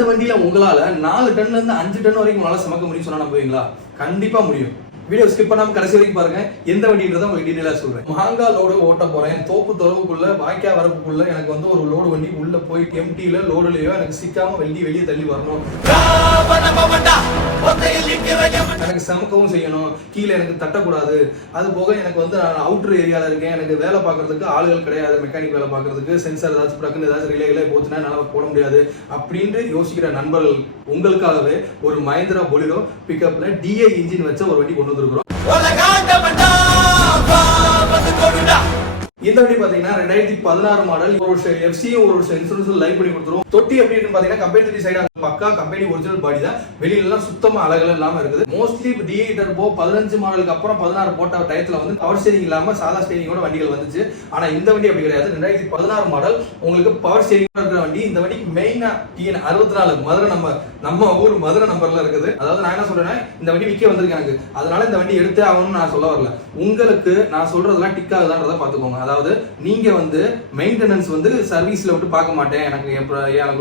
இந்த வண்டியில உங்களால 4 டன்ல இருந்து 5 டன் வரைக்கும் உங்களால சுமக்க முடியும் சொன்னா நம்புவீங்களா? கண்டிப்பா முடியும். வீடியோ ஸ்கிப் பண்ணாம கடைசி வரைக்கும் பாருங்க. எந்த வண்டின்றத உங்களுக்கு டீடைலா சொல்றேன். மாங்கா லோடு ஓட்ட போறேன். தோப்பு தொலைவுக்குள்ள வாய்க்கா வரப்புக்குள்ள எனக்கு வந்து ஒரு லோடு வண்டி உள்ள போய் எம்டில லோடுலயோ எனக்கு சிக்காம வண்டி வெளியே தள்ளி வரணும். எனக்கு சமக்கவும் செய்யணும். கீழே எனக்கு தட்டக்கூடாது. அது போக எனக்கு வந்து நான் அவுட்டர் ஏரியால இருக்கேன். எனக்கு வேலை பார்க்கறதுக்கு ஆளுகள் கிடையாது. மெக்கானிக் வேலை பார்க்கறதுக்கு சென்சார் ஏதாச்சும் டக்குன்னு ஏதாச்சும் ரிலேகளே போச்சுன்னா என்னால போட முடியாது அப்படின்னு யோசிக்கிற நண்பர்கள் உங்களுக்காகவே ஒரு மஹிந்திரா பொலிரோ பிக்கப்ல டிஐ இன்ஜின் வச்ச ஒரு வண்டி கொண்டு வந்திருக்கிறோம். இந்த வண்டி பாத்தீங்கன்னா 2016 மாடல். ஒரு வருஷம் எஃப்சி, ஒரு வருஷம் இன்சூரன்ஸ் லைவ் பண்ணி கொடுத்துரும். தொட்டி அப்படின்னு பாத்தீங்கன்னா கம்பெனி சைடு பக்கா கம்பெனி ஒரிஜினல் பாடி தான். வெளியில எல்லாம் சுத்தமா அழகெல்லாம் இல்லாம இருக்குது. மோஸ்ட்லி டிஐ டர்போ 15 மாடலுக்கு அப்புறம் 16 போட்ட டயத்துல வந்து பவர் ஸ்டீரிங் இல்லாம சாதா ஸ்டீரிங்கோட வண்டிகள் வந்துச்சு. ஆனா இந்த வண்டி அப்படி கிடையாது. 2016 மாடல் உங்களுக்கு பவர் ஸ்டீரிங் இருக்கிற வண்டி. இந்த வண்டிக்கு மெயினா டிஎன் 64 மதுரை நம்பர், நம்ம ஊர் மதுரை நம்பர்ல இருக்குது. அதாவது நான் என்ன சொல்றேன், இந்த வண்டி விற்க வந்திருக்கு எனக்கு, அதனால இந்த வண்டி எடுத்தே ஆகணும்னு நான் சொல்ல வரல. உங்களுக்கு நான் சொல்றதெல்லாம் டிக் ஆகுதான்றத பாத்துக்கோங்க. அதாவது நீங்க வந்து மெயின்டெனன்ஸ் வந்து சர்வீஸ்ல விட்டு பார்க்க மாட்டேன், எனக்கு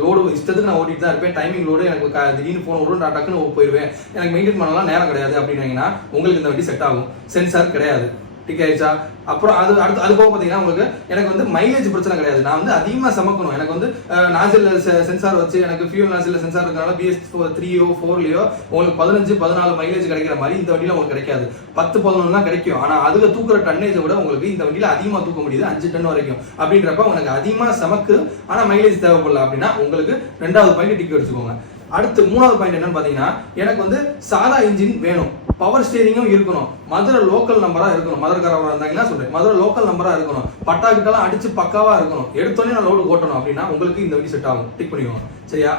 லோடு இஷ்டத்துக்கு நான் ஓட்டிட்டு தான் இருப்பேன், டைமிங் லோடு எனக்கு திடீர்னு போன் வரும், நான் டக்குன்னு போயிடுவேன், எனக்கு மெயின்டைன் பண்ணலாம் நேரம் கிடையாது அப்படின்னீங்கன்னா உங்களுக்கு இந்த வண்டி செட் ஆகும். சென்சார் கிடையாது, டிக் ஆயிடுச்சா. அப்புறம் அது போக பார்த்தீங்கன்னா உங்களுக்கு எனக்கு வந்து மைலேஜ் பிரச்சனை கிடையாது. நான் வந்து அதிகமாக சமக்கணும். எனக்கு வந்து நாசில் சென்சார் வச்சு எனக்கு ஃபியூல் நாசில் சென்சார் இருக்கிறனால BS3யோ 4லையோ உங்களுக்கு 15-14 மைலேஜ் கிடைக்கிற மாதிரி இந்த வண்டியில் உங்களுக்கு கிடைக்காது. 10-11 தான் கிடைக்கும். ஆனால் அதுல தூக்குற டன்னேஜை விட உங்களுக்கு இந்த வண்டியில் அதிகமாக தூக்க முடியுது, 5 டன் வரைக்கும். அப்படின்றப்ப உங்களுக்கு அதிகமாக சமக்கு ஆனால் மைலேஜ் தேவைப்படல அப்படின்னா உங்களுக்கு 2வது பாயிண்ட் டிக் வச்சுக்கோங்க. அடுத்து 3வது பாயிண்ட் என்னன்னு பார்த்தீங்கன்னா, எனக்கு வந்து சாதா இன்ஜின் வேணும், பவர் ஸ்டீரிங்கும் இருக்கணும், மதுரை லோக்கல் நம்பரா இருக்கணும். மதுரைக்காரவராக இருந்தாங்கன்னா சொல்றேன், மதுரை லோக்கல் நம்பரா இருக்கணும், பட்டாக்கிட்டெல்லாம் அடிச்சு பக்காவா இருக்கணும், எடுத்தோடனே நான் லோடு ஓட்டணும் அப்படின்னா உங்களுக்கு இந்த வண்டி செட் ஆகும். டிக் பண்ணிக்கோங்க. சரியா?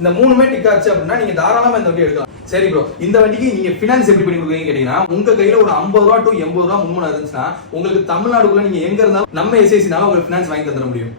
இந்த 3மே டிக் ஆச்சு அப்படின்னா நீங்க தாராளமா இந்த வண்டி எடுக்கலாம். சரி ப்ரோ, இந்த வண்டிக்கு நீங்க பினான்ஸ் எப்படி பண்ணி கொடுக்குறீங்க கேட்டீங்கன்னா, உங்க கையில ஒரு 50 ரூபா to 80 ரூபா முன்மூணு இருந்துச்சுன்னா உங்களுக்கு தமிழ்நாடுக்குள்ள நீங்க எங்க இருந்தாலும் நம்ம எஸ்ஐசினால உங்களுக்கு பினான்ஸ் வாங்கி தந்துட முடியும்.